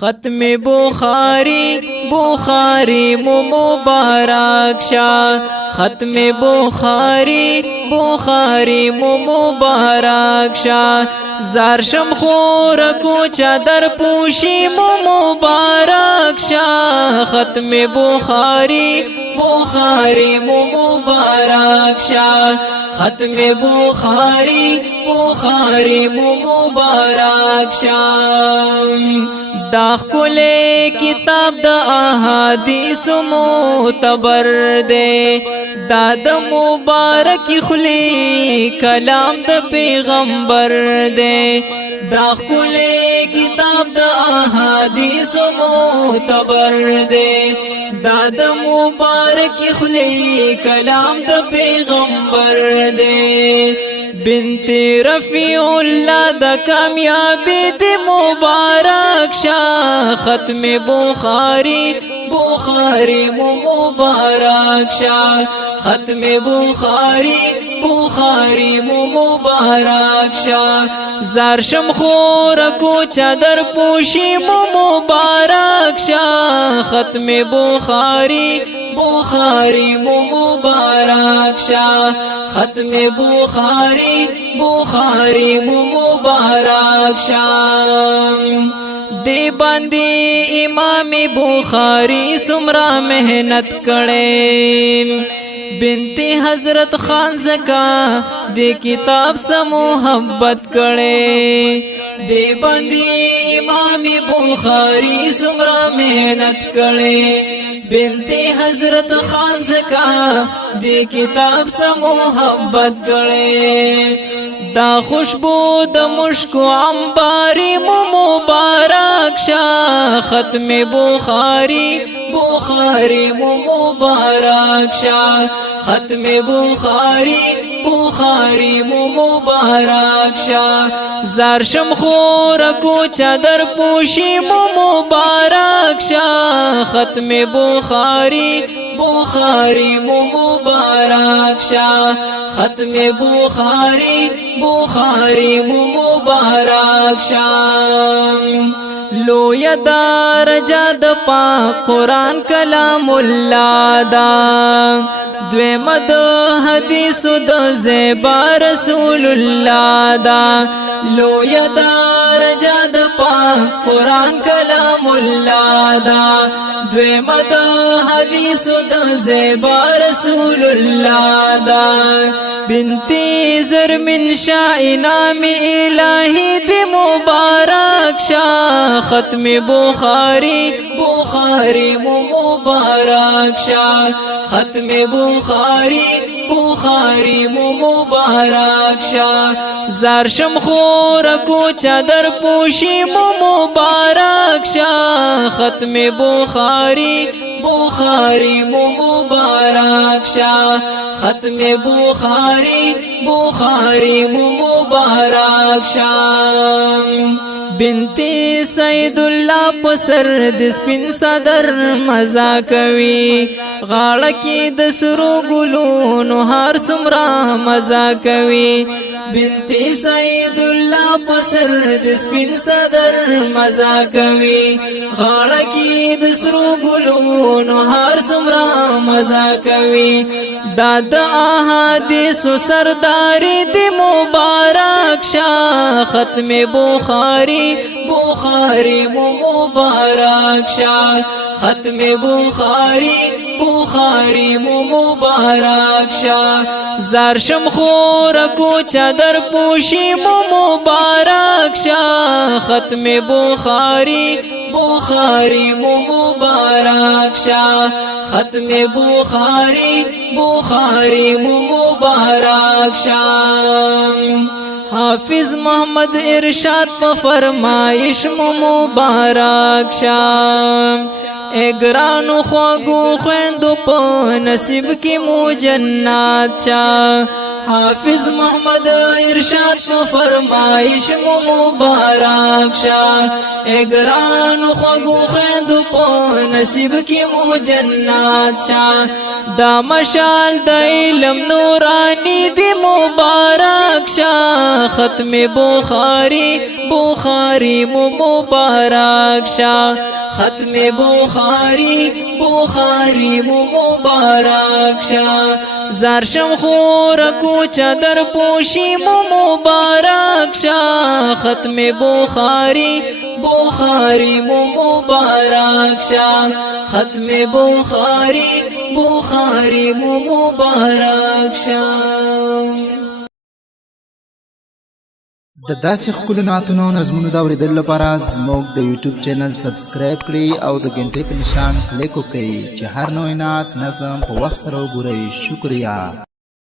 ختم بخاری بخاری مبارک شاه ختم بخاری بخاری مبارک شاه زارشم خور کو چادر پوشی مبارک شاه ختم بخاری بخاری مبارک شاه ختم بخاری بخاری مبارک شاه دا خلے کتاب دا احادیث معتبر دے دا دا مبارک خلی کلام دا پیغمبر دے دا خلے کتاب دا احادیث معتبر دے دا دا مبارک خلی کلام دا پیغمبر دے بنت رفیع اللہ دا کامیابی دی مبارک شاہ ختم بخاری بخاری مبارک شاہ ختم بخاری بخاری مبارک شاہ زارشم خور کو چادر پوشی مبارک شاہ ختم بخاری بخاری مبارک شاہ ختم بخاری بخاری مبارک شاہ دے باندې امام بخاری سمرا محنت کړي بنت حضرت خان زکا دے کتاب سے محبت کړي دے باندې امام بخاری سمرا محنت کړي بنت حضرت خان زکا دے کتاب سے محبت کړي دا خوشبو د مشک عنباری مبارک شاہ ختم بخاری بخاری مبارک شاہ ختم بخاری بخاری مبارک شاہ زارشم خور کو چادر پوشی مبارک شاہ ختم بخاری بخاری مبارک شاہ ختم بخاری بخاری مبارک شاہ لو یدار جاد پاک قرآن کلام اللہ دا دویم د حدیث د زیبا رسول اللہ دا لو یدار جاد پاک قرآن کلام اللہ دا دویم د حدیث د زیبا رسول اللہ دا بنتی زر من شاہ انعام الہی دی مبارک شاہ ختم بخاری بخاری مبارک شاہ ختم بخاری بخاری مبارک شاہ زارشم خور کو چادر پوشی مبارک شاہ ختم بخاری بخاری مبارک شاہ ختم بخاری بخاری مبارک شاہ بنتی سید اللہ پسر دسپن صدر مزا کوي غاړه کې د سرو ګلونو هر سمرا مزا کوي بنتی سید اللہ پسر دسپن صدر مزا کوي غاړه کې د سرو ګلونو هر سمرا مزا کوي داد احادیث سرداری دی مبارک شاہ ختم بخاری بخاری مبارک شاہ ختم بخاری بخاری مبارک شاہ زارشم خور کو چادر پوشی مبارک شاہ ختم بخاری بخاری مبارک شاہ ختم بخاری بخاری مبارک شاہ حافظ محمد ارشاد پا فرمائش مبارک شاہ اے گرانو خواگو خویندو پا نصیب کی مو جنات شاہ حافظ محمد ارشاد په فرمایش مو مبارک شه اګران خوږو خویندو په نصیب کې مو جنات شه دا مشال د علم نورانی دی مبارک شه ختم بخاری بخاری مو مبارک شه ختم بخاری بخاری مو مبارک شه زارشم خور کو چادر پوشی مو مبارک شه ختم بخاری بخاری مو مبارک شه ختم بخاری بخاری مو مبارک شه د داسې ښکلو نعتونو نظمونو د اورېدلو لپاره زموږ د یوټیوب چینل سبسکرایب کړئ او د غنټې په نشان کلیک وکړئ چې هر نوی نعت نظم په وخت سره وګورئ. شکریه.